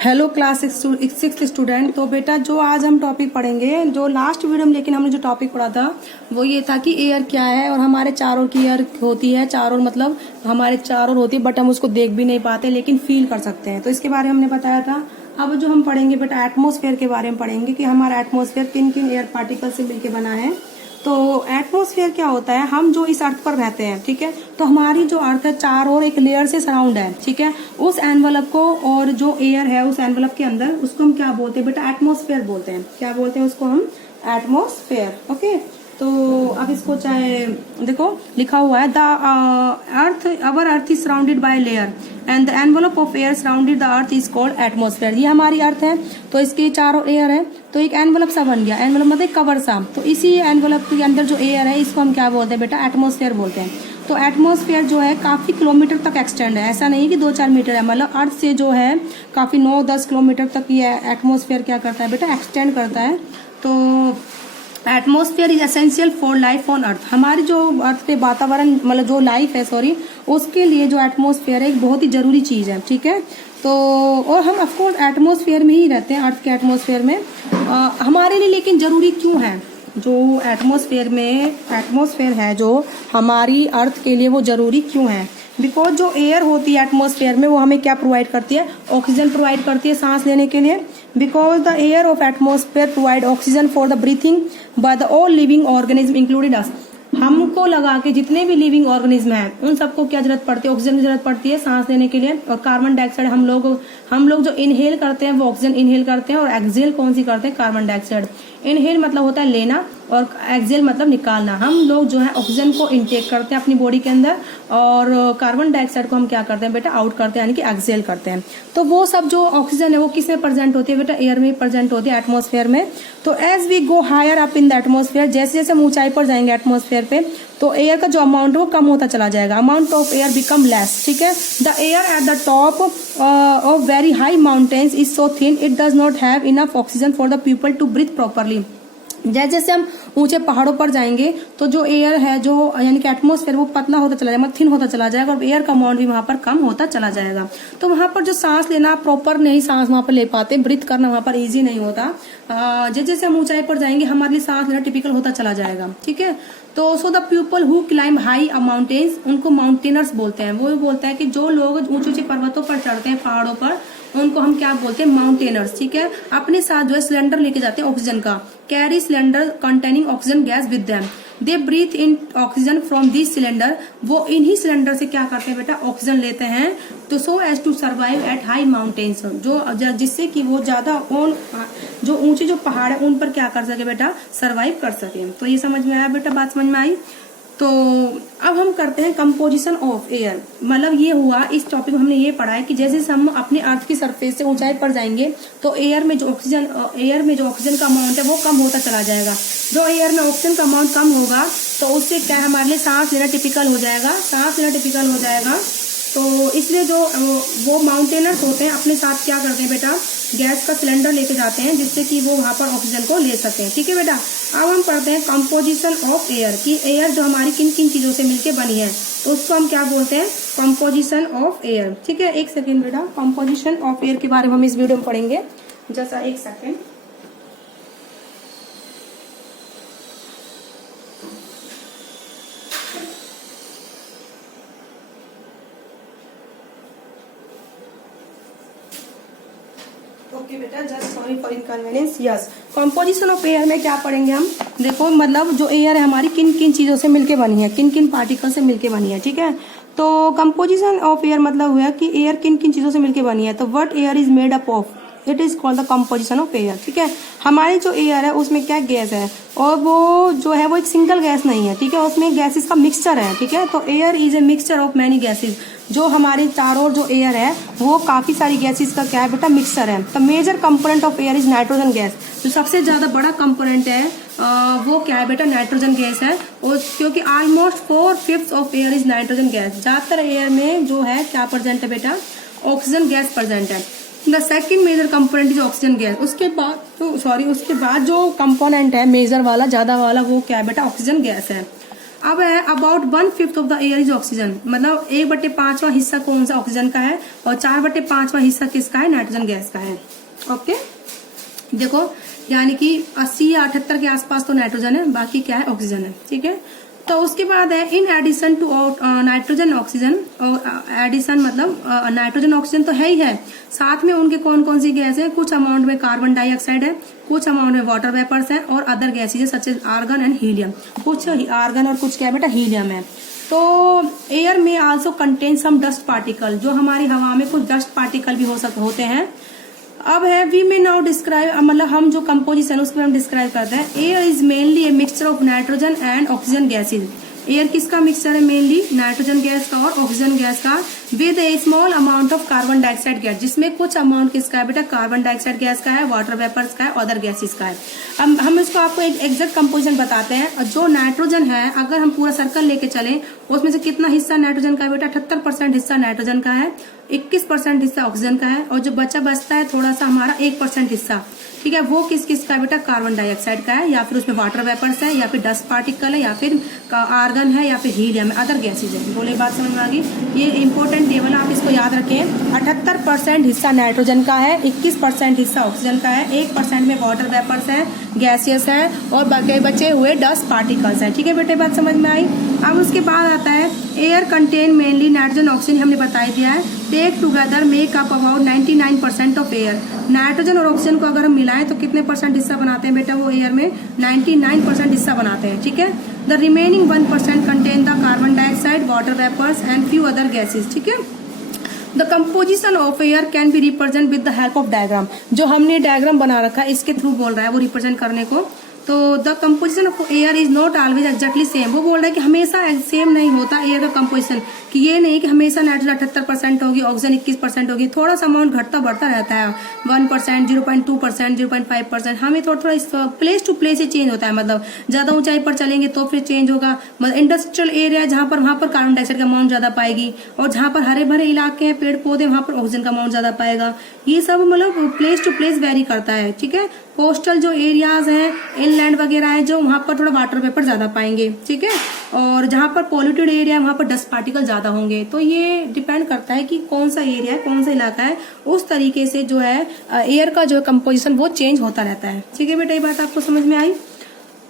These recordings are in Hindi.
Hello class six student. तो बेटा जो आज हम टॉपिक पढ़ेंगे, जो लास्ट वीडियो में लेकिन हमने जो टॉपिक पढ़ा था वो ये था कि एयर क्या है और हमारे चारों की एयर होती है। चारों मतलब हमारे चारों होती है, बट हम उसको देख भी नहीं पाते लेकिन फील कर सकते हैं। तो इसके बारे में हमने बताया था। अब जो हम पढ़ेंगे बेटा एटमॉस्फेयर के बारे में पढ़ेंगे कि हमारा एटमॉस्फेयर किन किन एयर पार्टिकल से मिलकर बना है। तो एटमॉस्फेयर क्या होता है, हम जो इस अर्थ पर रहते हैं, ठीक है, तो हमारी जो अर्थ है चार और एक लेयर से सराउंड है, ठीक है। उस एनवलप को और जो एयर है उस एनवलप के अंदर, उसको हम क्या बोलते हैं बेटा, एटमॉस्फेयर बोलते हैं। क्या बोलते हैं उसको हम, एटमॉस्फेयर। ओके, तो अब इसको चाहे देखो लिखा हुआ है the earth, our earth is surrounded by layer and the envelope of air surrounded the earth is called atmosphere. ये हमारी अर्थ है, तो इसके चारों एयर है, तो एक एनवलप सा बन गया। एनवलप मतलब कवर सा, तो इसी एनवलप के अंदर जो एयर है इसको हम क्या बोलते हैं बेटा, एटमॉस्फेयर बोलते हैं। तो एटमॉस्फेयर जो है काफी किलोमीटर तक एक्सटेंड है, ऐसा नहीं कि 2-4 मीटर है, मतलब अर्थ से जो है काफी 9-10 किलोमीटर तक ये एटमॉस्फेयर क्या करता है बेटा, एक्सटेंड करता है। तो atmosphere is essential for life on earth. हमारी जो अर्थ पे वातावरण मतलब जो लाइफ है सॉरी, उसके लिए जो एटमॉस्फेयर है एक बहुत ही जरूरी चीज है, ठीक है। तो और हम ऑफकोर्स एटमॉस्फेयर में ही रहते हैं, अर्थ के एटमॉस्फेयर में। हमारे लिए लेकिन जरूरी क्यों है, जो एटमॉस्फेयर में एटमॉस्फेयर है जो हमारी अर्थ के लिए वो जरूरी क्यों है? बिकॉज जो एयर होती है एटमॉस्फेयर में वो हमें क्या प्रोवाइड करती है, ऑक्सीजन प्रोवाइड करती है सांस लेने के लिए। Because the air of atmosphere provide oxygen for the breathing by the all living organism included us. हमको लगा के जितने भी लिविंग ऑर्गेनिज्म हैं उन सबको क्या जरूरत पड़ती है, ऑक्सीजन की जरूरत पड़ती है सांस लेने के लिए। और कार्बन डाइऑक्साइड हम लोग जो इनहेल करते हैं वो ऑक्सीजन इनहेल करते हैं, और एक्सहेल कौन सी करते हैं, कार्बन डाइऑक्साइड। इनहेल मतलब होता है लेना और एक्सहेल मतलब निकालना। हम लोग जो है ऑक्सीजन को इनटेक करते हैं अपनी बॉडी के अंदर, और कार्बन डाइऑक्साइड को हम क्या करते हैं बेटा, आउट करते हैं, यानी कि एक्सहेल करते हैं। तो वो सब जो ऑक्सीजन है वो किस में प्रेजेंट होती है बेटा, एयर में प्रेजेंट होती है, एटमॉस्फेयर में। तो as we go higher up in the atmosphere, जैसे जैसे हम ऊंचाई पर जाएंगे एटमॉस्फेयर पे, तो एयर का जो अमाउंट है वो कम होता चला जाएगा। Amount of air become less, ठीक है। The air at the top of very high mountains is so thin it does not have enough oxygen for the people to breathe properly. जैसे जैसे हम ऊंचे पहाड़ों पर जाएंगे तो जो एयर है जो यानी कि एटमॉस्फेयर वो पतला होता चला जाएगा, थिन होता चला जाएगा, और एयर का अमाउंट भी वहां पर कम होता चला जाएगा। तो वहां पर जो सांस लेना प्रॉपर नहीं सांस वहां पर ले पाते, ब्रीथ करना वहां पर इजी नहीं होता। जैसे जैसे हम ऊंचाई पर जाएंगे हमारे लिए सांस लेना टिपिकल होता चला जाएगा, ठीक है। तो so the people who climb high mountains, उनको माउंटेनर्स बोलते हैं। वो बोलते हैं कि जो लोग ऊंचे ऊंचे पर्वतों पर चढ़ते हैं, पहाड़ों पर, उनको हम क्या बोलते हैं, माउंटेनर्स, ठीक है। अपने साथ जो है सिलेंडर लेके जाते हैं ऑक्सीजन का, carry cylinder containing oxygen gas with them, they breathe in oxygen from this cylinder. वो इन्हीं सिलेंडर से क्या करते हैं बेटा, ऑक्सीजन लेते हैं। तो so as to survive at high mountains, जो जिससे कि वो ज्यादा जो ऊंचे जो पहाड़ है उन पर क्या कर सके बेटा, सर्वाइव कर सके। तो ये समझ में आया बेटा, बात समझ में आई। तो अब हम करते हैं कंपोजिशन ऑफ एयर। मतलब ये हुआ, इस टॉपिक में हमने ये पढ़ा है कि जैसे हम अपने अर्थ की सरफेस से ऊंचाई पर जाएंगे तो एयर में जो ऑक्सीजन का अमाउंट है वो कम होता चला जाएगा। जो एयर में ऑक्सीजन का अमाउंट कम होगा तो उससे क्या हमारे लिए सांस लेना टिपिकल हो जाएगा। तो इसलिए जो वो माउंटेनर्स होते हैं अपने साथ क्या करते हैं बेटा, गैस का सिलेंडर लेके जाते हैं जिससे कि वो वहां पर ऑक्सीजन को ले सकें, ठीक है बेटा। अब हम पढ़ते हैं कंपोजिशन ऑफ एयर, कि एयर जो हमारी किन किन चीजों से मिलके बनी है, तो उसको हम क्या बोलते हैं, कंपोजिशन ऑफ एयर, ठीक है। एक सेकेंड बेटा, कंपोजिशन ऑफ एयर के बारे में हम इस वीडियो में पढ़ेंगे, जैसा एक सेकेंड। ओके बेटा, just sorry for inconvenience. Yes, composition of air में क्या पढ़ेंगे हम, देखो मतलब जो एयर है हमारी किन किन चीजों से मिलके बनी है, किन किन पार्टिकल से मिलके बनी है, ठीक है। तो कंपोजिशन ऑफ एयर मतलब हुआ कि एयर किन किन चीजों से मिलके बनी है। तो what air is made up of, it is called the composition of air, ठीक है। हमारी जो एयर है उसमें क्या गैस है, और वो जो है वो एक सिंगल गैस नहीं है, ठीक है, उसमें गैसेस का मिक्सचर है, ठीक है। तो air is a mixture of many gases. जो हमारे चारों जो एयर है वो काफी सारी गैसेस का क्या है बेटा, मिक्सचर है। तो major component of air is nitrogen gas. जो सबसे ज्यादा बड़ा कंपोनेंट है वो क्या है बेटा, नाइट्रोजन गैस है। और क्योंकि almost 4/5 of air is nitrogen gas. ज्यादातर एयर में जो है क्या प्रेजेंट है बेटा, ऑक्सीजन गैस प्रेजेंट है। The second major component is oxygen gas. उसके बाद जो कंपोनेंट है मेजर वाला ज्यादा वाला वो क्या है बेटा, ऑक्सीजन गैस है। अब है about 1/5 of the air is oxygen, मतलब 1/5वां हिस्सा कौन सा ऑक्सीजन का है और 4/5वां हिस्सा किसका है, नाइट्रोजन गैस का है। ओके, देखो यानी कि 80 या 78 के आसपास तो नाइट्रोजन है, बाकी क्या है, ऑक्सीजन है। ठीक है, तो उसके बाद है in addition to nitrogen oxygen, addition मतलब नाइट्रोजन ऑक्सीजन तो है ही है, साथ में उनके कौन कौन सी गैस है, कुछ अमाउंट में कार्बन डाइऑक्साइड है, कुछ अमाउंट में वाटर वेपर्स है और other gases such as argon and helium, कुछ आर्गन और कुछ क्या बेटा हीलियम है। तो एयर में also contain some dust particle, जो हमारी हवा में कुछ डस्ट पार्टिकल भी होते हैं। अब है वी में नाउ डिस्क्राइब, मतलब हम जो कंपोजिशन उसको हम डिस्क्राइब करते हैं। Air is mainly a mixture of nitrogen and oxygen gases. Air किसका मिक्सचर है, मेनली नाइट्रोजन गैस का और ऑक्सीजन गैस का, with A small amount of carbon dioxide gas, जिसमें कुछ अमाउंट किसका है बेटा, कार्बन डाइऑक्साइड गैस का है, वाटर वेपर्स का है, अदर गैसेस का है। अब हम इसको आपको एक एग्जैक्ट कंपोजिशन बताते हैं। जो नाइट्रोजन है, अगर हम पूरा सर्कल लेके चलें, उसमें से कितना हिस्सा नाइट्रोजन का है बेटा, 78% हिस्सा नाइट्रोजन का है, 21% हिस्सा ऑक्सीजन का है, और जो बचता है थोड़ा सा हमारा 1% हिस्सा, ठीक है, वो किस किस का है बेटा, कार्बन डाइऑक्साइड का है, या फिर उसमें वाटर वेपर्स है, या फिर डस्ट पार्टिकल है, या फिर आर्गन है, या फिर हीलियम है, अदर गैसेज है। बोले बात समझ में आ गई। ये इंपॉर्टेंट टेबल आप इसको याद रखें। 78% हिस्सा नाइट्रोजन का है, 21% हिस्सा ऑक्सीजन का है, 1% में वाटर वेपर्स है, गैसियस है, और बाकी बचे हुए डस्ट पार्टिकल्स है। ठीक है बेटे, बात समझ में आई। अब उसके बाद आता है air contain mainly nitrogen oxygen, हमने बता दिया है, take together make up about 99% of air. Nitrogen और ऑक्सीजन को अगर हम मिलाएं तो कितने परसेंट हिस्सा बनाते हैं बेटा, वो एयर में 99% हिस्सा बनाते हैं। ठीक है, the remaining 1% contain the carbon dioxide, water vapours and few other gases. ठीक है, the composition of air can be represent with the help of diagram. जो हमने डायग्राम बना रखा है इसके थ्रू बोल रहा है वो रिप्रेजेंट करने को। तो the composition of air is not always exactly same. वो बोल रहा है कि हमेशा सेम नहीं होता एयर का कंपोजिशन, कि ये नहीं कि हमेशा नाइट्रोजन 78% होगी, ऑक्सीजन 21% होगी, थोड़ा सा अमाउंट घटता बढ़ता रहता है, 1%, 0.2%, 0.5%, हमें थोड़ा थोड़ा प्लेस टू प्लेस ही चेंज होता है। मतलब ज्यादा ऊंचाई पर चलेंगे तो फिर चेंज होगा। मतलब इंडस्ट्रियल एरिया जहाँ पर, वहां पर कार्बन डाइऑक्साइड का अमाउंट ज्यादा पाएगी, और जहाँ पर हरे भरे इलाके हैं, पेड़ पौधे, वहां पर ऑक्सीजन का अमाउंट ज्यादा पाएगा। ये सब मतलब प्लेस टू प्लेस वेरी करता है। ठीक है, कोस्टल जो एरियाज हैं, इनलैंड वगैरह है, जो वहां पर थोड़ा वाटर वेपर ज्यादा पाएंगे। ठीक है, और जहां पर पॉल्यूटेड एरिया है वहां पर डस्ट पार्टिकल ज्यादा होंगे। तो ये डिपेंड करता है कि कौन सा एरिया है, कौन सा इलाका है, उस तरीके से जो है एयर का जो कंपोजिशन वो चेंज होता रहता है। ठीक है बेटा, ये बात आपको समझ में आई।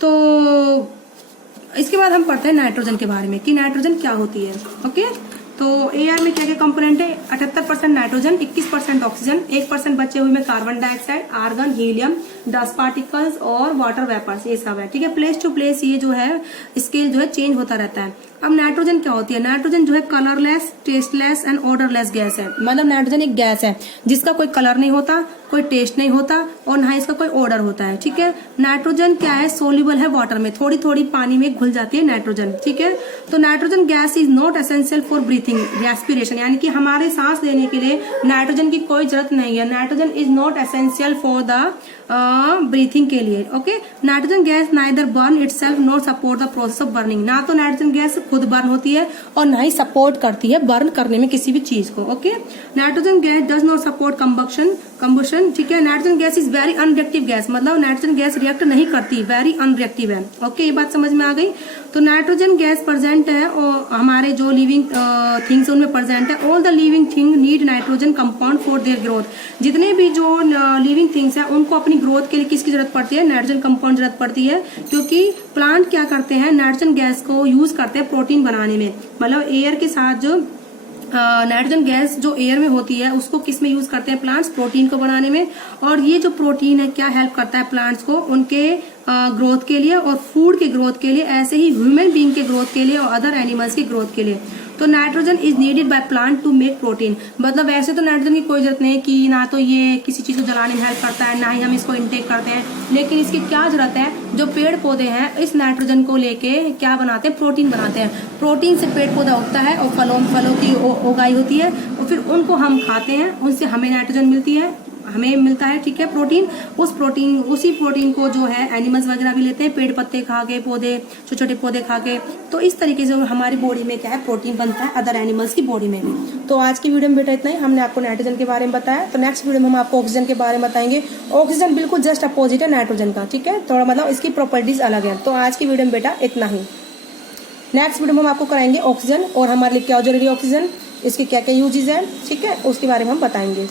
तो इसके बाद हम पढ़ते हैं नाइट्रोजन के बारे में कि नाइट्रोजन क्या होती है। ओके, तो एयर में क्या क्या कंपोनेंट है, 78% नाइट्रोजन, 21% ऑक्सीजन, 1% बचे हुए में carbon dioxide, argon, helium, dust particles और वाटर वेपर्स, ये सब है। ठीक है, प्लेस टू प्लेस ये जो है स्केल जो है चेंज होता रहता है। अब नाइट्रोजन क्या होती है, नाइट्रोजन जो है colourless, tasteless and odourless gas है। मतलब नाइट्रोजन एक गैस है जिसका कोई कलर नहीं होता, कोई टेस्ट नहीं होता और ना इसका कोई ऑर्डर होता है। ठीक है, नाइट्रोजन क्या है, सोल्यूबल है वाटर में, थोड़ी थोड़ी पानी में घुल जाती है नाइट्रोजन। ठीक है, तो nitrogen gas is not essential for breathing, respiration, यानी कि हमारे सांस लेने के लिए नाइट्रोजन की कोई जरूरत नहीं है। Nitrogen is not essential for the breathing के लिए। Okay, nitrogen gas neither burn itself nor support the process of burning. ना तो नाइट्रोजन गैस खुद बर्न होती है और ना ही सपोर्ट करती है बर्न करने में किसी भी चीज को। Okay, nitrogen gas does not support combustion. ठीक है, nitrogen gas is very unreactive gas, मतलब नाइट्रोजन गैस रिएक्ट नहीं करती, वेरी अनरिएक्टिव है। ओके, ये बात समझ में आ गई। तो नाइट्रोजन गैस प्रेजेंट है और हमारे जो लिविंग थिंग्स उनमें प्रेजेंट है। All the living thing need nitrogen compound for their growth. जितने भी जो लिविंग थिंग्स है उनको अपनी ग्रोथ के लिए किसकी जरूरत पड़ती है, नाइट्रोजन कंपाउंड जरूरत पड़ती है, क्योंकि प्लांट क्या करते हैं, नाइट्रोजन गैस को यूज करते हैं प्रोटीन बनाने में। मतलब एयर के साथ जो नाइट्रोजन गैस जो एयर में होती है उसको किस में यूज करते हैं, प्लांट्स प्रोटीन को बनाने में। और ये जो प्रोटीन है क्या हेल्प करता है प्लांट्स को उनके ग्रोथ के लिए और फूड के ग्रोथ के लिए, ऐसे ही ह्यूमन बीइंग के ग्रोथ के लिए और अदर एनिमल्स की ग्रोथ के लिए। तो nitrogen is needed by plant to make protein. मतलब वैसे तो नाइट्रोजन की कोई जरूरत नहीं कि ना तो ये किसी चीज को जलाने में हेल्प करता है, ना ही हम इसको इंटेक करते हैं, लेकिन इसकी क्या जरूरत है, जो पेड़ पौधे हैं इस नाइट्रोजन को लेके क्या बनाते हैं, प्रोटीन बनाते हैं। प्रोटीन से पेड़ पौधा उगता है और फलों की उगाई होती है और फिर उनको हम खाते हैं, उनसे हमें नाइट्रोजन हमें मिलता है। ठीक है, प्रोटीन, उसी प्रोटीन को जो है एनिमल्स वगैरह भी लेते हैं, पेड़ पत्ते खा के, पौधे, छोटे छोटे पौधे खा के। तो इस तरीके से हमारी बॉडी में क्या है, प्रोटीन बनता है अदर एनिमल्स की बॉडी में भी। तो आज की वीडियो में बेटा इतना ही, हमने आपको नाइट्रोजन के बारे में बताया। तो नेक्स्ट वीडियो में हम आपको ऑक्सीजन के बारे में बताएंगे। ऑक्सीजन बिल्कुल जस्ट अपोजिट है नाइट्रोजन का। ठीक है, थोड़ा मतलब इसकी प्रॉपर्टीज अलग है। तो आज की वीडियो में बेटा इतना ही। नेक्स्ट वीडियो में हम आपको कराएंगे ऑक्सीजन और हमारे लिए क्या जरूरी है ऑक्सीजन, इसके क्या क्या यूजेज हैं, ठीक है, उसके बारे में हम बताएंगे।